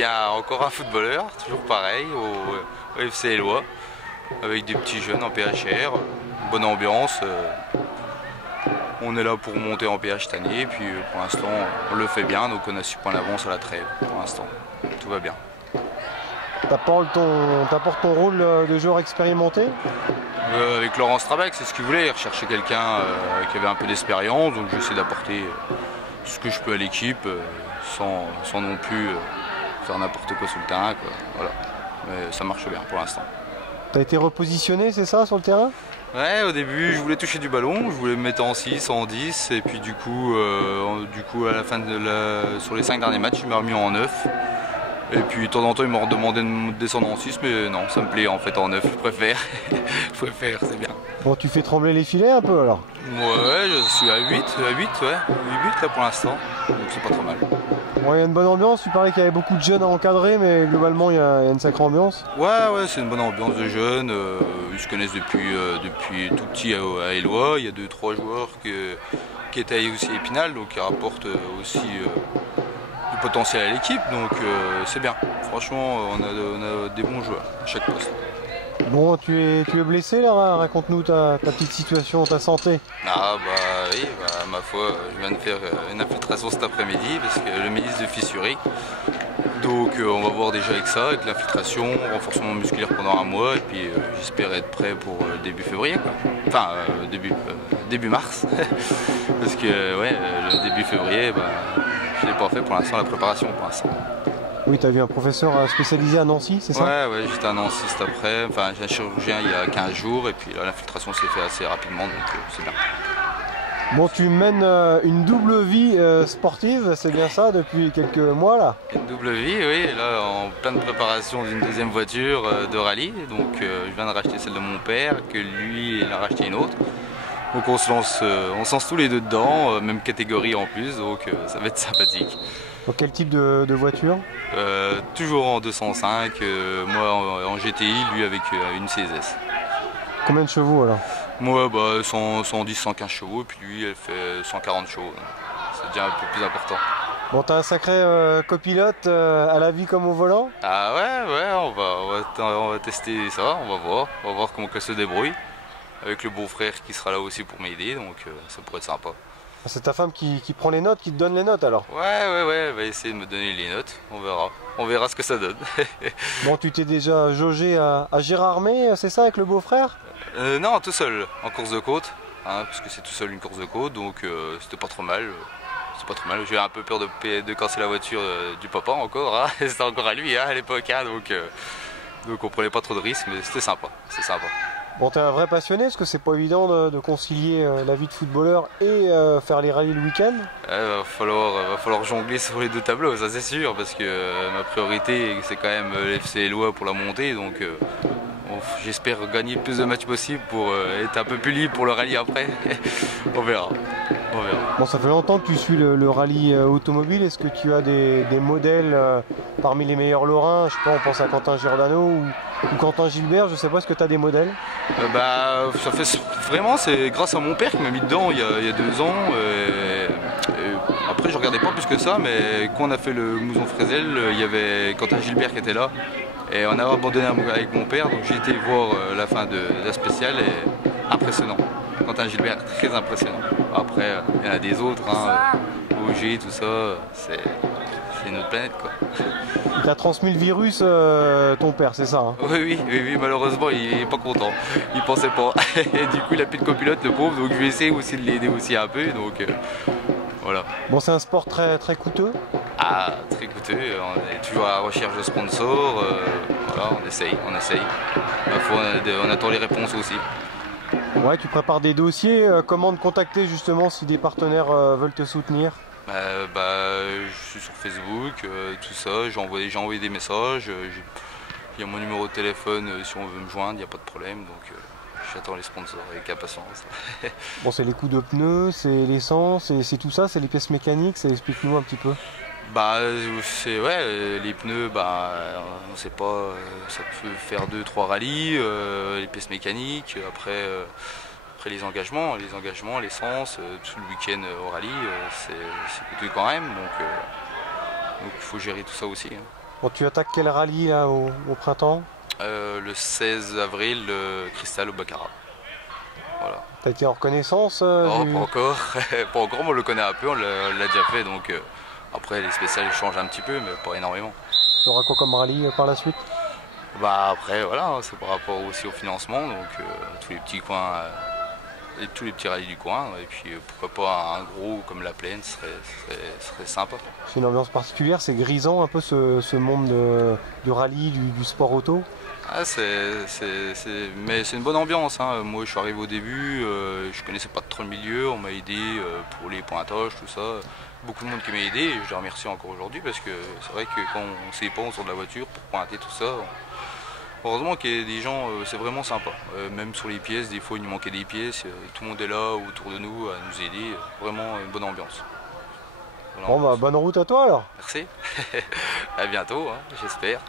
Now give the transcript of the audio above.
bien encore un footballeur, toujours pareil, au FC Éloie, avec des petits jeunes en PHR, bonne ambiance. On est là pour monter en PH cette année, et puis pour l'instant on le fait bien, donc on a 6 points d'avance à la trêve pour l'instant. Tout va bien. T'apportes ton rôle de joueur expérimenté? Avec Laurent Strabeck, c'est ce qu'il voulait, il recherchait quelqu'un qui avait un peu d'expérience, donc j'essaie d'apporter ce que je peux à l'équipe, sans non plus faire n'importe quoi sur le terrain, quoi. Voilà. Mais ça marche bien pour l'instant. T'as été repositionné, c'est ça, sur le terrain? Ouais, au début je voulais toucher du ballon, je voulais me mettre en 6, en 10, et puis du coup à la fin sur les 5 derniers matchs, il m'a remis en 9. Et puis de temps en temps, ils m'ont demandé de descendre en 6, mais non, ça me plaît en fait en 9, je préfère. Je préfère, c'est bien. Bon, tu fais trembler les filets un peu alors? Ouais, je suis à 8 ouais. 8 là pour l'instant, donc c'est pas trop mal. Bon, il y a une bonne ambiance, tu parlais qu'il y avait beaucoup de jeunes à encadrer, mais globalement il y a une sacrée ambiance. Ouais, c'est une bonne ambiance de jeunes, ils se connaissent depuis tout petit à Éloie. Il y a 2-3 joueurs qui étaient aussi à Épinal, donc qui rapportent aussi du potentiel à l'équipe, donc c'est bien. Franchement, on a des bons joueurs à chaque poste. Bon, tu es blessé là? Raconte-nous ta petite situation, ta santé. Ah bah oui, ma foi, je viens de faire une infiltration cet après-midi parce que le ministre de fissurie. Donc on va voir déjà avec ça, avec l'infiltration, renforcement musculaire pendant un mois, et puis j'espère être prêt pour début février, quoi. Enfin début mars. Parce que ouais, le début février, je n'ai pas fait pour l'instant la préparation pour l'instant. Oui, tu as vu un professeur spécialisé à Nancy, c'est ça? Ouais, j'étais à Nancy cet après. Enfin, j'ai un chirurgien il y a 15 jours, et puis l'infiltration s'est fait assez rapidement, donc c'est bien. Bon, tu mènes une double vie sportive, c'est bien ça, depuis quelques mois là? Une double vie, oui, là en pleine préparation d'une deuxième voiture de rallye. Donc je viens de racheter celle de mon père, que lui il a racheté une autre. Donc on se lance tous les deux dedans, même catégorie en plus, donc ça va être sympathique. Donc quel type de voiture? Toujours en 205, moi en GTI, lui avec une CSS. Combien de chevaux alors? Moi 110, 115 chevaux, et puis lui elle fait 140 chevaux. C'est déjà un peu plus important. Bon, t'as un sacré copilote à la vie comme au volant? Ah ouais, on va tester ça, on va voir comment elle se débrouille. Avec le beau-frère qui sera là aussi pour m'aider, donc ça pourrait être sympa. C'est ta femme qui prend les notes, qui te donne les notes alors? Ouais, elle va essayer de me donner les notes, on verra ce que ça donne. Bon, tu t'es déjà jaugé à Gérardmer, c'est ça, avec le beau-frère? Non, tout seul, en course de côte, hein, parce que c'est tout seul une course de côte, donc c'était pas trop mal. J'ai un peu peur de casser la voiture du papa encore, hein. C'était encore à lui à l'époque, hein, donc on prenait pas trop de risques, mais c'était sympa, c'est sympa. Bon, t'es un vrai passionné, parce que c'est pas évident de concilier la vie de footballeur et faire les rallyes le week-end. Va falloir jongler sur les deux tableaux, ça c'est sûr, parce que ma priorité c'est quand même l'FC Éloie pour la montée, donc j'espère gagner le plus de matchs possible pour être un peu plus libre pour le rallye après. On verra. Bon, ça fait longtemps que tu suis le rallye automobile. Est-ce que tu as des modèles parmi les meilleurs lorrains? Je sais pas, on pense à Quentin Giordano ou Quentin Gilbert, je sais pas, est-ce que tu as des modèles? Ça fait vraiment, c'est grâce à mon père qui m'a mis dedans il y a 2 ans. Après je regardais pas plus que ça, mais quand on a fait le Mouzon Frézel, il y avait Quentin Gilbert qui était là. Et on a abandonné avec mon père, donc j'ai été voir la fin de la spéciale et impressionnant. Quentin Gilbert, très impressionnant. Après, il y en a des autres, hein, OG, tout ça, c'est une autre planète quoi. Il t'a transmis le virus, ton père, c'est ça, hein? Oui, malheureusement il est pas content, il pensait pas. Et du coup il a plus de copilote le pauvre, donc je vais essayer aussi de l'aider aussi un peu, donc voilà. Bon, c'est un sport très, très coûteux? Ah, très coûteux, on est toujours à la recherche de sponsors, voilà, on essaye. On attend les réponses aussi. Ouais, tu prépares des dossiers, comment te contacter justement si des partenaires veulent te soutenir? Je suis sur Facebook, tout ça, j'ai envoyé des messages, il y a mon numéro de téléphone si on veut me joindre, il n'y a pas de problème, donc j'attends les sponsors avec impatience. Bon, c'est les coûts de pneus, c'est l'essence, c'est tout ça, c'est les pièces mécaniques, ça explique-nous un petit peu. Les pneus, on sait pas, ça peut faire 2-3 rallyes, les pièces mécaniques, après les engagements, l'essence, tout le week-end au rallye, c'est coûteux quand même, donc il faut gérer tout ça aussi, hein. Bon, tu attaques quel rallye là au printemps? Le 16 avril, Cristal au Baccarat. Voilà. T'as été en reconnaissance Oh, pas encore. Pas encore, mais on le connaît un peu, on l'a déjà fait. Donc après, les spéciales changent un petit peu, mais pas énormément. Tu auras quoi comme rallye par la suite? Bah après, voilà, hein, c'est par rapport aussi au financement. Donc tous les petits coins, et tous les petits rallyes du coin. Et puis pourquoi pas un gros comme la Plaine, serait sympa. C'est une ambiance particulière, c'est grisant un peu ce monde du rallye, du sport auto. Ah, mais c'est une bonne ambiance, hein. Moi je suis arrivé au début, je connaissais pas trop le milieu, on m'a aidé pour les pointages, tout ça. Beaucoup de monde qui m'a aidé et je les remercie encore aujourd'hui parce que c'est vrai que quand on ne sait pas, on sort de la voiture pour pointer tout ça. Heureusement qu'il y a des gens, c'est vraiment sympa. Même sur les pièces, des fois il nous manquait des pièces, tout le monde est là autour de nous à nous aider. Vraiment une bonne ambiance. Bon bah bonne route à toi alors. Merci. À bientôt, hein, j'espère.